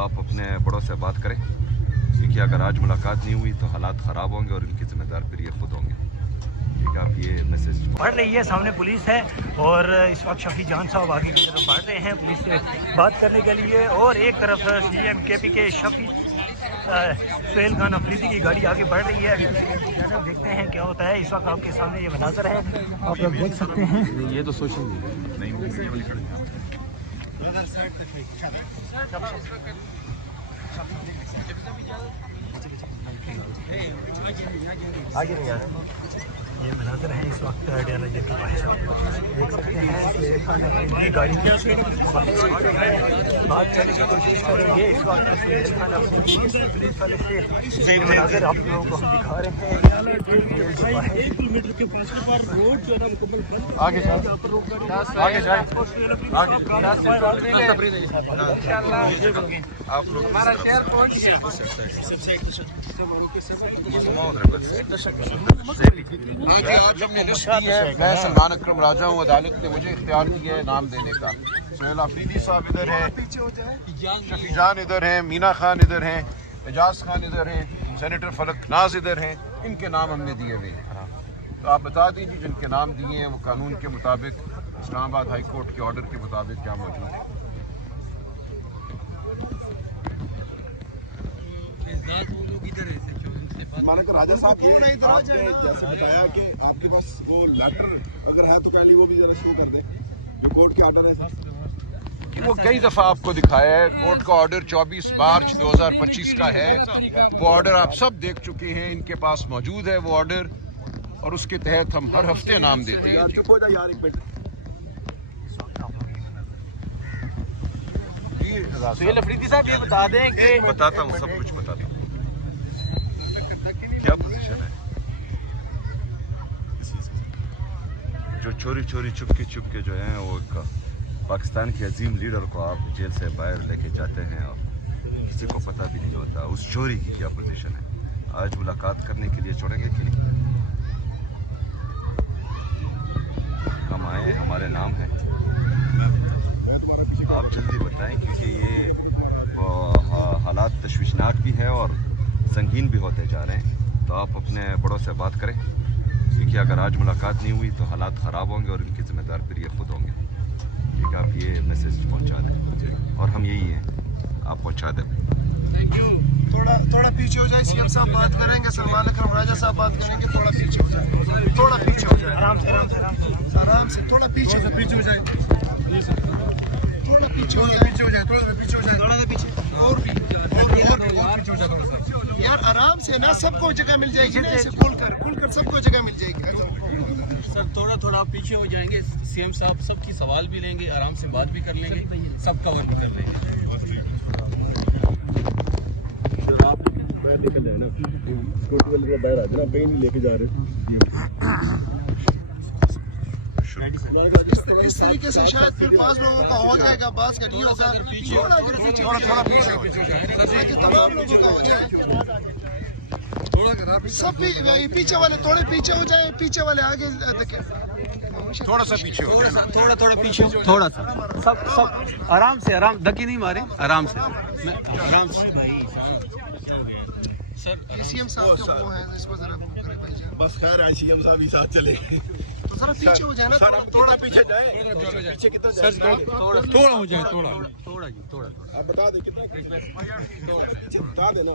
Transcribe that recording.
आप अपने बड़ों से बात करें, क्योंकि अगर आज मुलाकात नहीं हुई तो हालात ख़राब होंगे और इनके ज़िम्मेदार फिर ये खुद होंगे। ठीक है, आप ये मैसेज बढ़ रही है। सामने पुलिस है और इस वक्त शफी जान साहब आगे की तरफ बढ़ रहे हैं पुलिस से बात करने के लिए, और एक तरफ CM KP के शफी सुहेल खान अफरीदी की गाड़ी आगे बढ़ रही है। देखते हैं क्या होता है। इस वक्त आपके सामने ये मनाज़र है, आप लोग देख सकते हैं। ये तो सोशल नहीं आगे नहीं आना। ये मनाज़र है इस वक्त डेरा के पास, आप देख सकते हैं कि गाड़ी बात करने की कोशिश करेंगे। इस वक्त पुलिस वाले से मनाज़र आप लोगों को हम दिखा रहे हैं। 1 किलोमीटर के फासले पर रोड जो है ना मुकम्मल बंद। आगे जाए, आगे जाए, आप लोग हमारा शहर पहुंच आगे आज हमने लिस्ट की है। मैं सलमान अकरम राजा हूँ। अदालत ने मुझे इख्तियार दिया है नाम देने का। सुहेल अफरीदी साहब इधर हैं, शफी जान इधर हैं, मीना खान इधर हैं, एजाज खान इधर हैं, सेनेटर फलक नाज इधर हैं। इनके नाम हमने दिए हुए हैं, तो आप बता दीजिए जिनके नाम दिए हैं वो कानून के मुताबिक, इस्लामाबाद हाई कोर्ट के ऑर्डर के मुताबिक क्या मौजूद है। राजा साहब को आपने जैसे बताया कि आपके पास वो लेटर अगर है तो पहले वो भी जरा शो कर दें जो कोर्ट के ऑर्डर है। वो कई दफ़ा आपको दिखाया है। कोर्ट का ऑर्डर 24 मार्च 2025 का है। वो ऑर्डर आप सब देख चुके हैं, इनके पास मौजूद है वो ऑर्डर, और उसके तहत हम हर हफ्ते नाम देते हैं। चुप हो जाए यार एक मिनट। सुहेल अफरीदी साहब ये बता दें कि बताता हूँ, सब कुछ बताता हूँ। क्या पोजीशन है जो चोरी चोरी चुपके चुपके जो है वो पाकिस्तान के अजीम लीडर को आप जेल से बाहर लेके जाते हैं और किसी को पता भी नहीं होता उस चोरी की क्या पोजीशन है। आज मुलाकात करने के लिए छोड़ेंगे कि नहीं? हम आए, हमारे नाम है, आप जल्दी बताएं, क्योंकि ये हालात तशवीशनाक भी है और संगीन भी होते जा रहे हैं। तो आप अपने बड़ों से बात करें, क्योंकि अगर आज मुलाकात नहीं हुई तो हालात ख़राब होंगे और इनके ज़िम्मेदार फिर ये खुद होंगे। ठीक है, आप ये मैसेज पहुंचा दें, और हम यही हैं, आप पहुंचा दें। थोड़ा पीछे हो जाए। CM साहब बात करेंगे, सलमान अकरम राजा साहब बात करेंगे। थोड़ा पीछे हो जाए, थोड़ा पीछे हो जाए, आराम से आराम से थोड़ा पीछे हो जाए, थोड़ा पीछे हो जाए, थोड़ा पीछे हो जाए, थोड़ा पीछे हो जाए, थोड़ा पीछे और पीछे हो जाए थोड़ा सा यार, आराम से ना, सबको जगह मिल जाएगी ना, ऐसे खोल कर सबको जगह मिल जाएगी। सर थोड़ा थोड़ा पीछे हो जाएंगे। CM साहब सबकी सवाल भी लेंगे, आराम से बात भी कर लेंगे, सब कवर भी कर लेंगे। लेके जाए ना, बाहर आ जाना, कहीं नहीं लेके जा रहे। इस तरीके से शायद फिर 5 लोगों का हो जाएगा, बास का नहीं होगा। थोड़ा पीछे तमाम लोगों का हो जाए। सब पीछे वाले थोड़े पीछे हो जाए, पीछे वाले आगे देखें, थोड़ा सा पीछे हो जाए, थोड़ा पीछे, थोड़ा सा, सब आराम से, आराम धक्के नहीं मारे, आराम से, आराम से। सर CM साहब जो वो है इसको जरा करें भाईजान। बस खैर है, CM साहब ही साथ चले तो जरा पीछे हो जाए ना, थोड़ा पीछे जाए। पीछे कितना सर थोड़ा हो जाए, थोड़ा आप बता दें कितना बता देना।